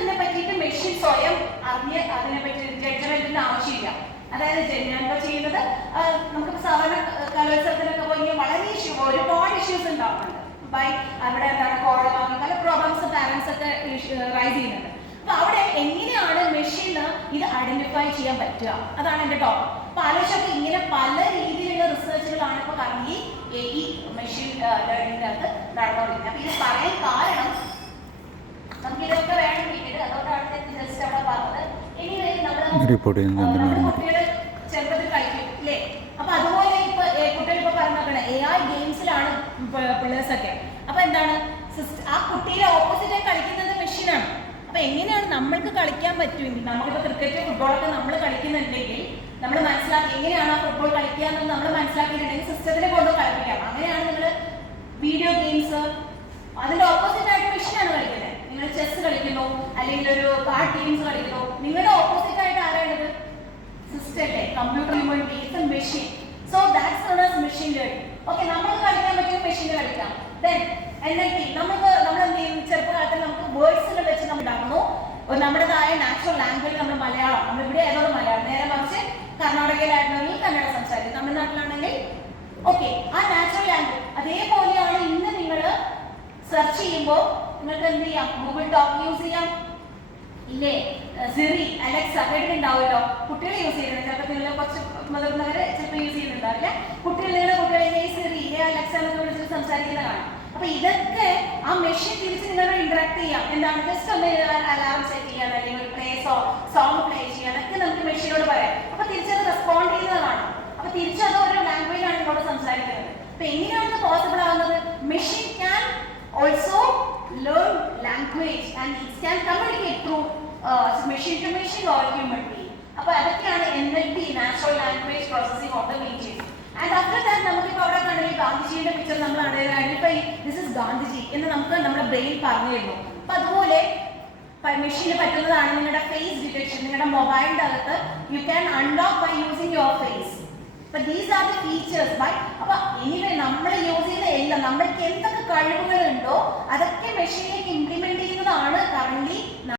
അതിനെ പറ്റിയിട്ട് മെഷീൻ സ്വയം അറിഞ്ഞ് അതിനെ പറ്റി ജഡ്ജ്മെന്റിന് ആവശ്യമില്ല. അതായത് ഞാനിപ്പോ ചെയ്യുന്നത് നമുക്ക് സാധാരണ കലോത്സവത്തിനൊക്കെ പോയി വളരെ ഒരുപാട് ഇഷ്യൂസ് ഉണ്ടാവുന്നുണ്ട്. ബൈ അവിടെ എന്താണ് കോള വാങ്ങി പല പ്രോബ്ലംസ് പാരന്റ്സ് ഒക്കെ റൈസ് ചെയ്യുന്നുണ്ട്. അപ്പൊ അവിടെ എങ്ങനെയാണ് മെഷീന് ഇത് ഐഡന്റിഫൈ ചെയ്യാൻ പറ്റുക, അതാണ് എന്റെ ടോപ്പിക്. അപ്പൊ ആലോചിച്ചൊക്കെ ഇങ്ങനെ പല രീതിയിലുള്ള റിസർച്ചുകളാണ് ഇപ്പൊ കറങ്ങി ഈ മെഷീൻ ലേണിംഗിനകത്ത് നടന്നുകൊണ്ടിരിക്കുന്നത്. അപ്പൊ ഇത് പറയാൻ കാരണം നമുക്ക് ഇതൊക്കെ വേണം പിന്നീട്, അതുകൊണ്ടാണ് ജസ്റ്റ് അവിടെ പറഞ്ഞത്. ഇനി നമ്മൾ കുട്ടികള് ചെറുപ്പത്തിൽ കളിക്കും അല്ലേ? അപ്പൊ അതുപോലെ ഇപ്പൊ കുട്ടികൾ ഇപ്പൊ പറഞ്ഞേ AI ഗെയിംസിലാണ് പിള്ളേഴ്സൊക്കെ. അപ്പൊ എന്താണ് ആ കുട്ടിയുടെ ഓപ്പോസിറ്റായി കളിക്കുന്നത് മെഷീനാണ്. അപ്പൊ എങ്ങനെയാണ് നമ്മൾക്ക് കളിക്കാൻ പറ്റുമെങ്കിൽ, നമുക്കിപ്പോ ക്രിക്കറ്റ് ഫുട്ബോളൊക്കെ നമ്മൾ കളിക്കുന്നുണ്ടെങ്കിൽ നമ്മൾ മനസ്സിലാക്കി എങ്ങനെയാണ് ആ ഫുട്ബോൾ കളിക്കുക എന്ന് നമ്മൾ മനസ്സിലാക്കിയിട്ടുണ്ടെങ്കിൽ സിസ്റ്റത്തിനെ കൊണ്ട് കളിപ്പിക്കാം. അങ്ങനെയാണ് നിങ്ങൾ വീഡിയോ ഗെയിംസ് അതിന്റെ ഓപ്പോസിറ്റ് ആയിട്ട് മെഷീനാണ് കളിക്കുന്നത്. നിങ്ങൾ ചെസ് കളിക്കുന്നു അല്ലെങ്കിൽ ഒരു കാർഡ് ഗെയിംസ് കളിക്കുന്നു, നിങ്ങളുടെ ഓപ്പോസിറ്റ് ആയിട്ട് ആരാണത്? സിസ്റ്റം അല്ലേ? Computer machine. So that's known as machine learning. Okay, നമുക്ക് കളിക്കാൻ പറ്റും, മെഷീന് കളിക്കാം. ദെൻ NLP നമ്മൾ എന്ത് ചെയ്യും? ചെറുപ്പകാലത്തിൽ നമുക്ക് വേർഡ്സിൽ വെച്ച് നമ്മൾ ഉണ്ടാക്കുന്നു നമ്മുടേതായ നാച്ചുറൽ ലാംഗ്വേജ്. നമ്മൾ മലയാളം, നമ്മൾ ഇവിടെ ആയതുകൊണ്ട് മലയാളം, നേരെ മറിച്ച് കർണാടകയിലായിരുന്നെങ്കിൽ കന്നഡ സംസാരിക്കും, തമിഴ്നാട്ടിലാണെങ്കിൽ ഓക്കെ ആ നാച്ചുറൽ ലാംഗ്വേജ്. അതേപോലെയാണ് ഇന്ന് നിങ്ങൾ സെർച്ച് ചെയ്യുമ്പോൾ നിങ്ങൾക്ക് എന്ത് ചെയ്യാം? ഗൂഗിൾ ടോക്ക് യൂസ് ചെയ്യാം ഇല്ലേ? സിറി, അലക്സ കേട്ടിട്ടുണ്ടാവുമല്ലോ. കുട്ടികൾ യൂസ് ചെയ്യുന്നുണ്ട്, ചിലപ്പോൾ നിങ്ങൾ കുറച്ച് മുതിർന്നവര് ചിലപ്പോൾ യൂസ് ചെയ്യുന്നുണ്ടാവില്ല. കുട്ടികളുടെ കുട്ടികളെ സിറി അലക്സ എന്നൊക്കെ വിളിച്ചിട്ട് സംസാരിക്കുന്ന കാണാം. അപ്പൊ ഇതൊക്കെ ആ മെഷീൻ തിരിച്ച് നിങ്ങളോട് ഇന്ററാക്ട് ചെയ്യാം. എന്താണ്? ജസ്റ്റ് ഒന്ന് അലാറം സെറ്റ് ചെയ്യാൻ അല്ലെങ്കിൽ പ്ലേ സോങ് പ്ലേ ചെയ്യാൻ ഒക്കെ നമുക്ക് മെഷീനോട് പറയാം. അപ്പൊ തിരിച്ചത് റെസ്പോണ്ട് ചെയ്യുന്നതാണ്. അപ്പൊ തിരിച്ചത് ഒരു ലാംഗ്വേജ് ആണ് നിങ്ങളോട് സംസാരിക്കുന്നത്. അപ്പൊ എങ്ങനെയാണ് പോസിബിൾ ആവുന്നത്? Machine can also learn language and it can communicate through machine to machine or human being. അപ്പോൾ അതൊക്കെയാണ് NLP, natural language processing of the medium. And after that നമുക്കിപ്പോൾ അവിടെ കണ്ടെങ്കിൽ ഗാന്ധിജിയുടെ പിക്ചർ നമ്മൾ ഐഡന്റിഫൈ ദിസ് ഇസ് ഗാന്ധിജി എന്ന് നമുക്ക് നമ്മുടെ ബ്രെയിൻ പറഞ്ഞു തരുന്നു. അപ്പൊ അതുപോലെ മെഷീന് പറ്റുന്നതാണ് നിങ്ങളുടെ ഫേസ് ഡിറ്റക്ഷൻ. നിങ്ങളുടെ മൊബൈലിന്റെ അകത്ത് you can unlock by using your face. But these are the features. അപ്പൊ എനിവേ നമ്മൾ യൂസ് ചെയ്യുന്ന എല്ലാം, നമ്മൾക്ക് എന്തൊക്കെ കഴിവുകൾ ഉണ്ടോ അതൊക്കെ മെഷീനിലേക്ക് ഇംപ്ലിമെന്റ് ചെയ്യുന്നതാണ് കറന്റ്